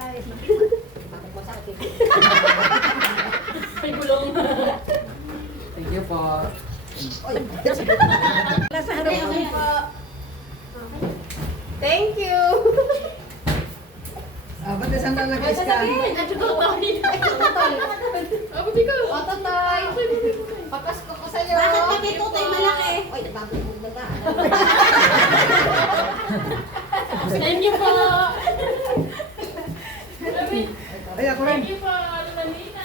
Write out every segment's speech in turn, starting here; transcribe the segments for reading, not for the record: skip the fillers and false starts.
malayas na. Bakit mo sakit? May gulong. Thank you po. Nasa harap Thank ako. you po. Thank you. Ba't isang lang nag-scan? Ototoy. Papasko ko sa'yo. Bakit pakito tayo malaki? Oy, nagbabulbog na ba? Thank you po. Ay, ako rin. Thank you po, Lumanita.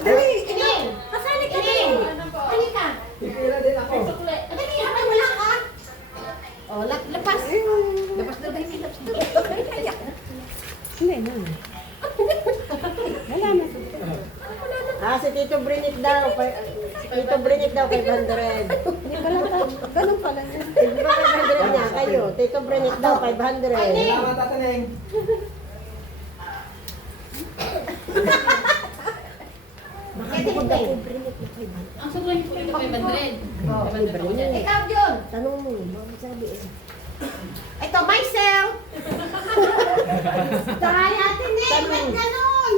Dali! Ining! Kasali ka Ining! din! Ano po? Halika. Pipila din ako. Sukle. Dali, habang wala ka. Oh, lapas. Lapas na dahil lapas na. Hindi na. Wala na. Si Tito Brinit daw. Si Tito Brinit daw 500. Hindi ka lang. Ganun pala yun. Di ba 500 niya? Kayo. Tito Brinit daw 500. Salamat, Tataneng. Bakit hindi? Ang sukle po ito 500. Oh, 500. ikaw, John. Tanong mo. Bakit sabi eh? Ito, myself. Taray atin eh! Ba't ganun?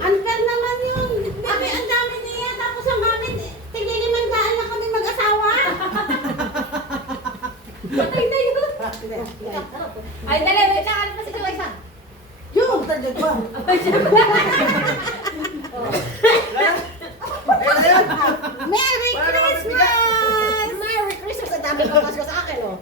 Unfair naman yun. Bakit ang dami niya? Tapos ang amin, tigil-limandaan na kami mag-asawa. Patay na yun. Ay, dali. Wait lang. Ano pa si Joyce? Yung! Tadyo pa. Merry Christmas! Merry Christmas! Ang dami pa pasko sa akin, oh.